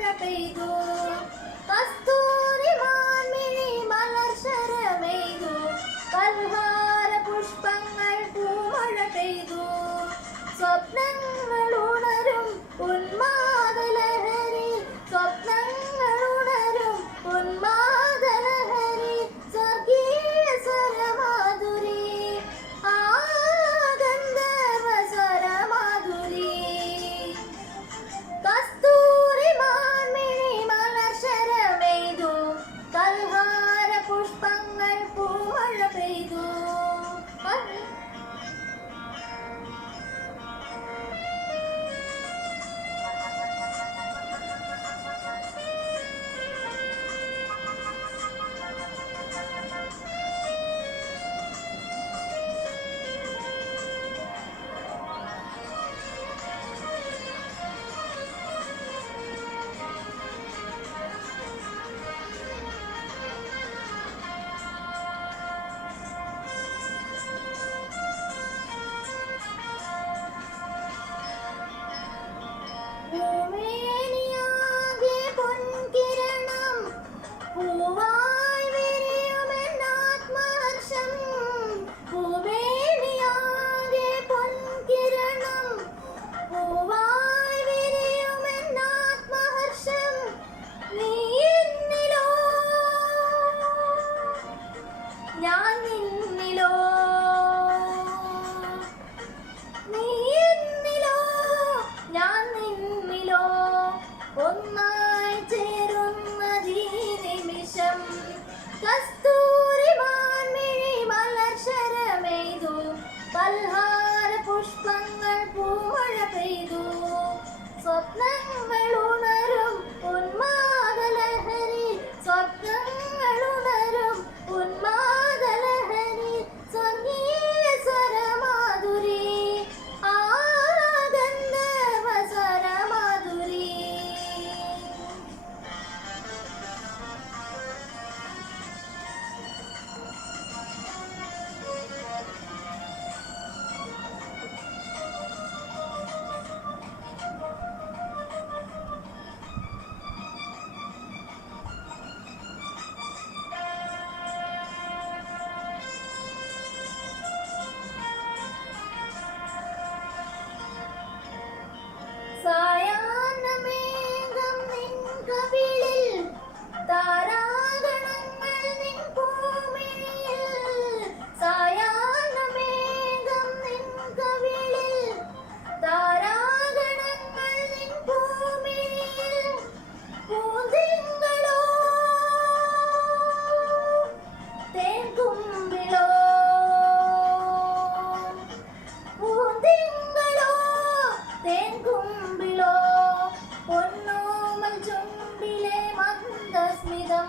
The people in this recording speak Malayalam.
പൂമഴ പെയ്തു കസ്തൂരി മാൻമിഴി മലർശരമെയ്തു കൽഹാര പുഷ്പങ്ങൾ പൂമഴ പെയ്തു സ്വപ്നങ്ങൾ ഉണരും ഉന്മാദലഹരി സ്വപ്നങ്ങൾ ഉണരും ഉന്മാദലഹരി സ്വർഗീയ സ്വരമാധുരി ആ ഗന്ധർവ സ്വരമാധുരി കസ്തൂരി മാൻമിഴി മലർശരമെയ്തു കൽഹാര പുഷ്പങ്ങൾ പൂമഴ പെയ്തു. ഭൂമേനിയാകെ പൊൻകിരണം പൂവായി വിരിയുമെന്നാത്മഹർഷം ഭൂമേനിയാകെ പൊൻകിരണം പൂവായി വിരിയുമെന്നാത്മഹർഷം നീ എന്നിലോ ഞാൻ നിന്നിലോ നീ എന്നിലോ ഞാൻ നിന്നിലോ ഒന്നായി ചേരുന്ന നിമിഷം കസ്തൂരി മാൻമിഴി മലർശരമെയ്തു കൽഹാര പുഷ്പങ്ങൾ പൂമഴ പെയ്തു സ്വപ്നങ്ങൾ ഉണരും ഉന്മാദലഹരി സ്വപ്നങ്ങൾ ഉണരും ഉന്മാദലഹരി സ്വർഗീയ സ്വരമാധുരി ആ ഗന്ധർവ സ്വരമാധുരി. സായാഹ്നമേഘം നിൻ കവിളിൽ താരാഗണങ്ങൾ നിൻ പൂമിഴിയിൽ സായാഹ്നമേഘം നിൻ കവിളിൽ താരാഗണങ്ങൾ നിൻ പൂമിഴിയിൽ പൂന്തിങ്കളോ തേൻകുമ്പിളോ പൂന്തിങ്കളോ തേൻകുമ്പിളോ പൊന്നോമൽ ചുണ്ടിലെ മന്ദസ്മിതം